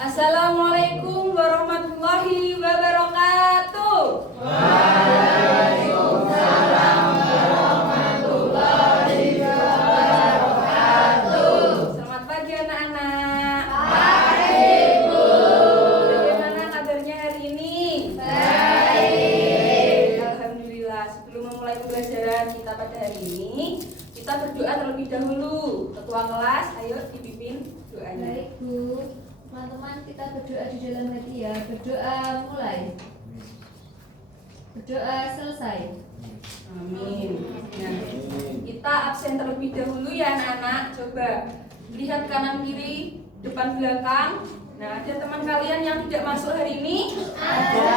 Assalamualaikum warahmatullahi wabarakatuh. Waalaikumsalam warahmatullahi wabarakatuh. Selamat pagi anak-anak. Pagi, Bu. Bagaimana kabarnya hari ini? Baik. Alhamdulillah. Sebelum memulai pembelajaran kita pada hari ini, kita berdoa terlebih dahulu. Ketua kelas, ayo dipimpin doanya. Baik, Bu. Teman-teman, kita berdoa di dalam hati ya. Berdoa mulai. Berdoa selesai. Amin. Nah, kita absen terlebih dahulu ya anak-anak. Coba lihat kanan kiri, depan belakang. Nah, ada teman kalian yang tidak masuk hari ini? Ada.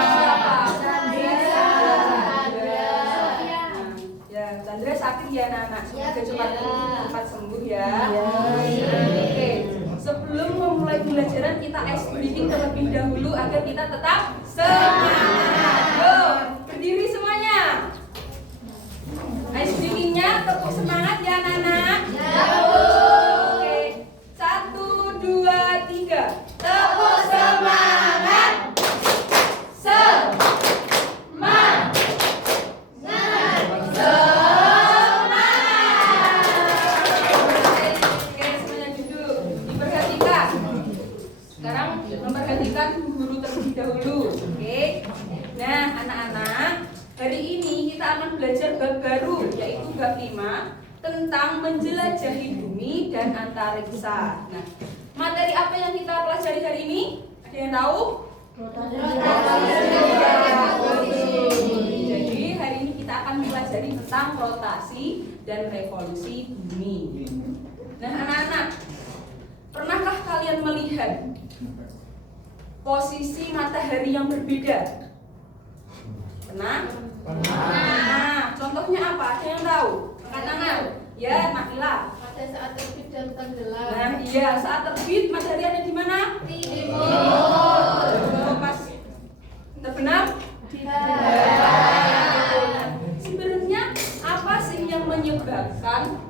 Siapa? Chandra. Ya, Chandra sakit ya anak-anak. Semoga cepat sembuh ya. Oke. Sebelum memulai pembelajaran, kita ice breathing terlebih dahulu agar kita tetap semangat. Yo, berdiri semuanya. Ice breathingnya tepuk semangat ya anak-anak. Oke, 1, 2, 3. Tepuk semangat. Oke, semuanya duduk. Diperhatikan. Sekarang memperhatikan guru terlebih dahulu. Oke. Nah, anak-anak, hari ini kita akan belajar bab baru, yaitu bab 5 tentang menjelajahi bumi dan antariksa. Nah, materi apa yang kita pelajari hari ini? Ada yang tahu? Jadi hari ini kita akan mempelajari tentang rotasi dan revolusi bumi. Nah, anak-anak, pernahkah kalian melihat posisi matahari yang berbeda? Pernah? Nah, contohnya apa? Ada yang tahu? Angkat tangan. Ya, Nakila. Pada saat terbit dan tenggelam. Nah, iya, saat terbit matahari ada di mana? Timur. Pas terbenam? Sebenarnya apa sih yang menyebabkan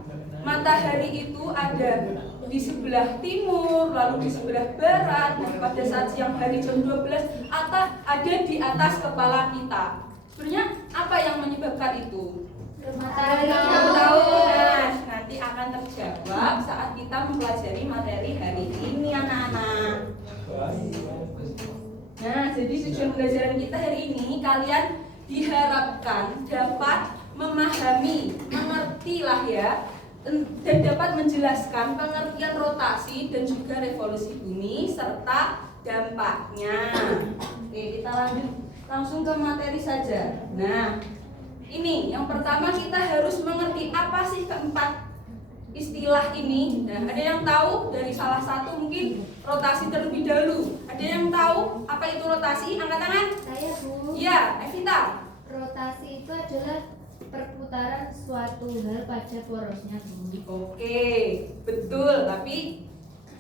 matahari itu ada di sebelah timur, lalu di sebelah barat, dan pada saat siang hari jam 12 atau ada di atas kepala kita? Sebenarnya apa yang menyebabkan itu? Matahari. Tahu? Nah, nanti akan terjawab saat kita mempelajari materi hari ini anak-anak. Nah, jadi tujuan pembelajaran kita hari ini kalian diharapkan dapat memahami, mengerti lah ya, dan dapat menjelaskan pengertian rotasi dan juga revolusi bumi serta dampaknya. Oke, kita lanjut langsung ke materi saja. Nah, ini yang pertama kita harus mengerti apa sih keempat istilah ini. Nah, ada yang tahu dari salah satu mungkin rotasi terlebih dahulu? Ada yang tahu apa itu rotasi? Angkat tangan. Saya, Bu. Ya, Evita. Rotasi itu adalah perputaran suatu hal pada porosnya, Bu. Oke, betul. Tapi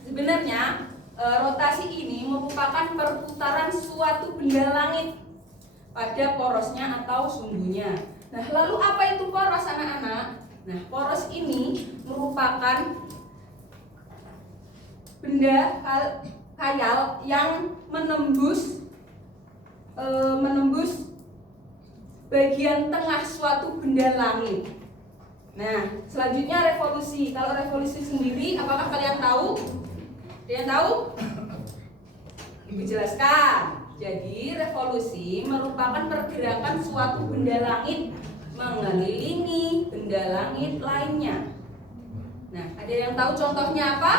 sebenarnya rotasi ini merupakan perputaran suatu benda langit pada porosnya atau sumbunya. Nah, lalu apa itu poros anak-anak? Nah, poros ini merupakan benda khayal yang menembus bagian tengah suatu benda langit. Nah, selanjutnya revolusi. Kalau revolusi sendiri, apakah kalian tahu? Ada yang tahu? Ibu jelaskan. Jadi, revolusi merupakan pergerakan suatu benda langit mengelilingi benda langit lainnya. Nah, ada yang tahu contohnya apa?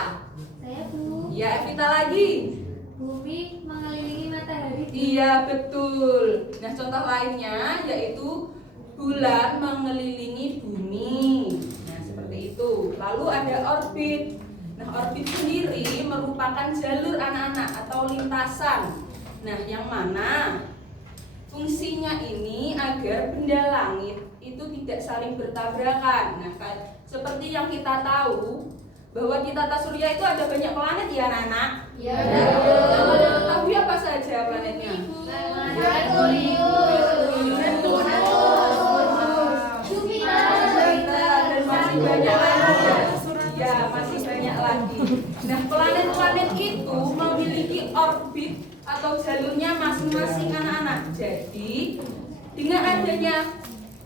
Saya, Bu. Ya, Evita lagi. Bumi mengelilingi matahari. Iya, betul. Nah, contoh lainnya yaitu bulan mengelilingi bumi. Nah, seperti itu. Lalu ada orbit. Nah, orbit sendiri merupakan jalur anak-anak atau lintasan. Nah, yang mana fungsinya ini agar benda langit itu tidak saling bertabrakan. Nah, seperti yang kita tahu bahwa di tata surya itu ada banyak planet ya anak-anak. Ya. Yang ada ketahui apa saja planetnya? Dan masih banyak lagi. Ya, masih banyak lagi. Nah, planet-planet itu memiliki orbit atau jalurnya masing-masing anak-anak. Jadi dengan adanya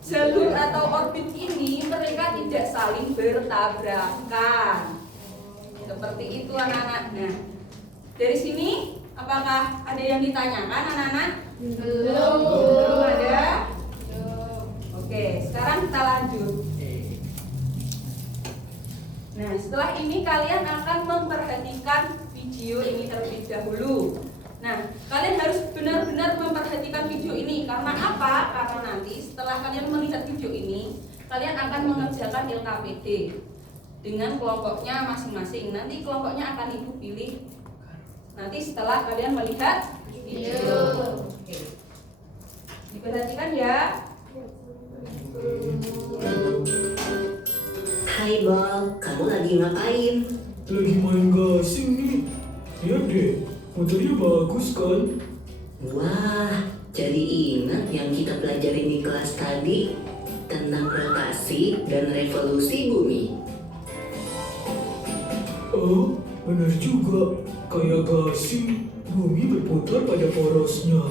jalur atau orbit ini mereka tidak saling bertabrakan. Seperti itu anak-anak. Nah, dari sini apakah ada yang ditanyakan anak-anak? Belum ada. Oke, sekarang kita lanjut. Nah, setelah ini kalian akan memperhatikan video ini terlebih dahulu. Nah, kalian harus benar-benar memperhatikan video ini. Karena apa? Karena nanti setelah kalian melihat video ini, kalian akan mengerjakan LKPD dengan kelompoknya masing-masing. Nanti kelompoknya akan Ibu pilih nanti setelah kalian melihat video. Oke. Diperhatikan ya. Hai Bal, kamu lagi ngapain? Lagi main gasing nih. Lihat deh, motornya bagus kan? Wah, jadi ingat yang kita pelajarin di kelas tadi tentang rotasi dan revolusi bumi. Oh, benar juga. Kayak gasing, bumi berputar pada porosnya.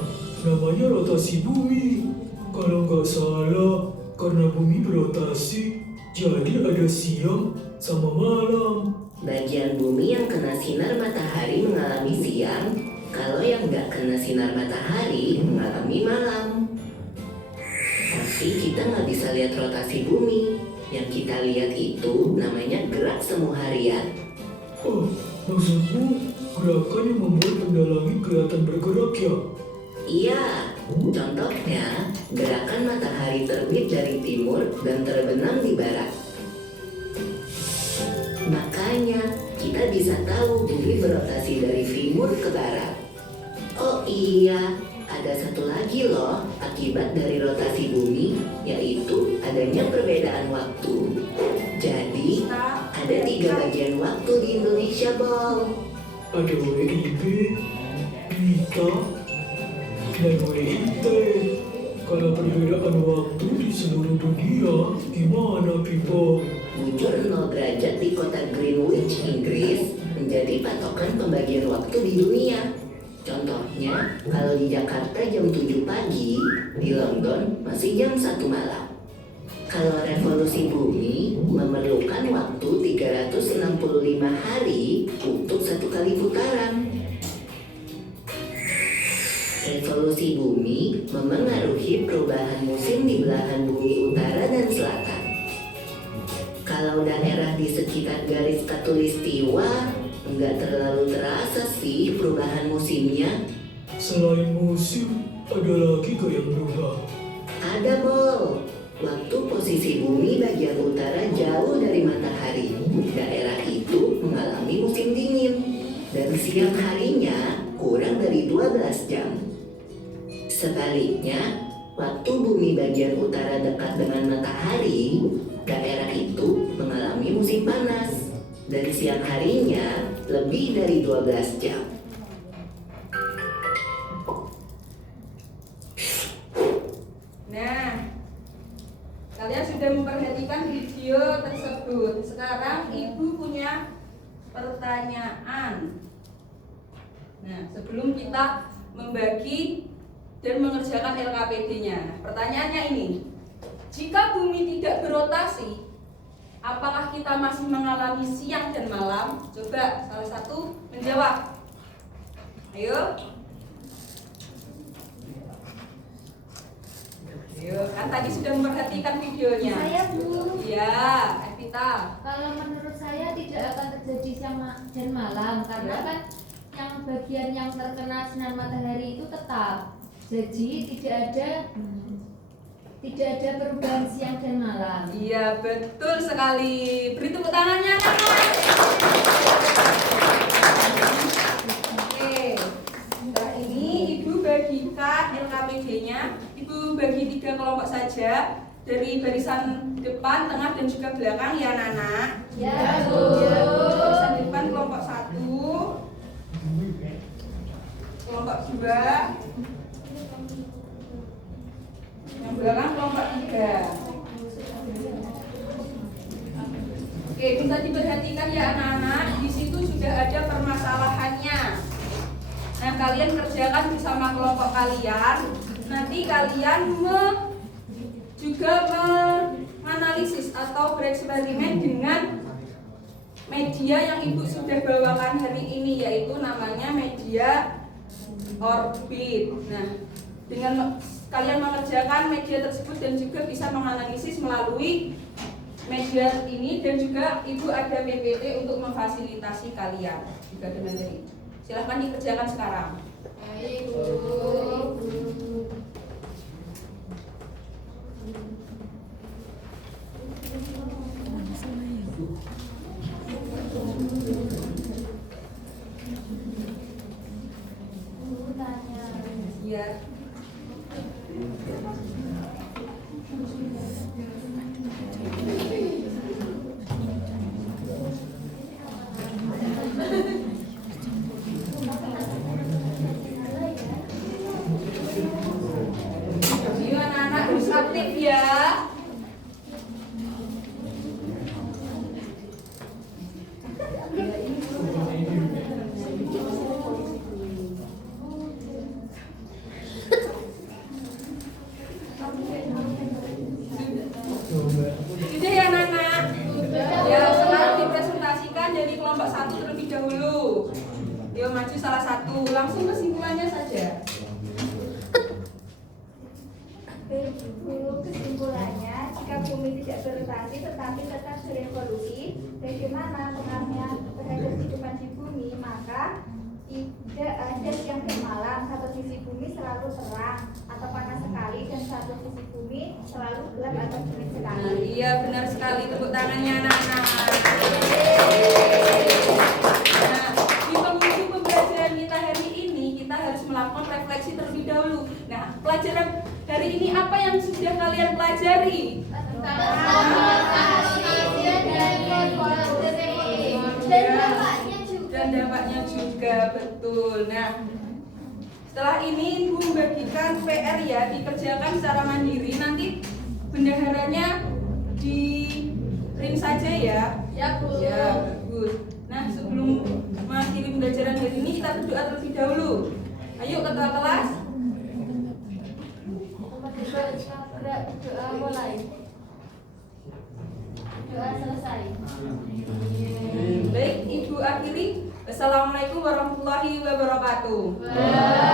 Namanya rotasi bumi. Kalau nggak salah, karena bumi berotasi, jadi ada siang sama malam. Bagian bumi yang kena sinar matahari mengalami siang, kalau yang nggak kena sinar matahari mengalami malam. Tapi kita nggak bisa lihat rotasi bumi. Yang kita lihat itu namanya gerak semu harian. Oh, maksudmu gerakan yang membuat benda langit kelihatan bergerak ya? Iya, contohnya gerakan matahari terbit dari timur dan terbenam di barat. Makanya kita bisa tahu bumi berotasi dari timur ke barat. Oh iya, ada satu lagi loh akibat dari rotasi bumi, yaitu adanya perbedaan waktu. Jadi ada 3 bagian waktu di Indonesia, Bol. Ada WIB, WITA, dan WIT. Kalau perbedaan waktu di seluruh dunia, gimana Pipo? Bujur 0 derajat di kota Greenwich, Inggris menjadi patokan pembagian waktu di dunia. Contohnya, kalau di Jakarta jam 7 pagi, di London masih jam 1 malam. Kalau revolusi bumi memerlukan waktu 365 hari untuk 1 kali putaran. Revolusi bumi memengaruhi perubahan musim di belahan bumi utara dan selatan. Kalau daerah di sekitar garis khatulistiwa, nggak terlalu terasa sih perubahan musimnya. Selain musim, ada lagi gak yang berubah? Ada, Bol. Waktu posisi bumi bagian utara jauh dari matahari, daerah itu mengalami musim dingin. Dan siang harinya kurang dari 12 jam. Sebaliknya, waktu bumi bagian utara dekat dengan matahari, daerah itu mengalami musim panas. Dan siang harinya lebih dari 12 jam. Nah, kalian sudah memperhatikan video tersebut. Sekarang Ibu punya pertanyaan. Nah, sebelum kita membagi dan mengerjakan LKPD-nya, pertanyaannya ini: jika bumi tidak berotasi, apakah kita masih mengalami siang dan malam? Coba salah satu menjawab. Ayo. Ayo, kan tadi sudah memperhatikan videonya. Saya, Bu. Iya, Evita. Kalau menurut saya tidak akan terjadi siang dan malam karena Ya. kan yang bagian yang terkena sinar matahari itu tetap. Jadi tidak ada perubahan siang dan malam. Iya, betul sekali. Beri tepuk tangannya. Oke. Setelah ini Ibu bagikan LKPD-nya. Ibu bagi 3 kelompok saja. Dari barisan depan, tengah, dan juga belakang ya, Nana. Ya, Bu. Ya, barisan depan kelompok 1, kelompok 2, yang belakang kelompok 3. Oke, bisa diperhatikan ya anak-anak. Di situ sudah ada permasalahannya. kalian kerjakan bersama kelompok kalian. Nanti kalian juga menganalisis atau bereksperimen dengan media yang ibu sudah bawakan hari ini, yaitu namanya media orbit. Nah, dengan kalian mengerjakan media tersebut dan juga bisa menganalisis melalui media ini, dan juga ibu ada PPT untuk memfasilitasi kalian juga dengan ini. Silahkan dikerjakan sekarang. Baik, Bu. Ya. Ayo anak-anak harus aktif ya. Sudah ya anak-anak? Ya, sekarang dipresentasikan dari kelompok 1 terlebih dahulu. Yuk maju salah satu, langsung kesimpulannya saja. Guru, kesimpulannya, jika bumi tidak berotasi tetapi tetap berevolusi, bagaimana pengaruhnya terhadap kehidupan di bumi? Maka tidak ada siang dan malam, satu sisi bumi selalu terang atau panas sekali, dan satu sisi bumi selalu gelap atau dingin sekali. Nah, iya benar sekali, tepuk tangannya anak-anak. Nah, di penghujung pembelajaran kita hari ini, kita harus melakukan refleksi terlebih dahulu. Nah, pelajaran hari ini apa yang sudah kalian pelajari? Dan dampaknya juga, betul. Nah, setelah ini ibu membagikan PR ya, dikerjakan secara mandiri. Nanti bendaharanya di print saja ya. Ya, Bu. Ya, bagus. Nah, sebelum mengakhiri pembelajaran hari ini, kita berdoa terlebih dahulu. Ayo ketua kelas. Doa mulai. Doa selesai. Baik, ibu akhiri. Assalamualaikum warahmatullahi wabarakatuh. Waalaikumsalam.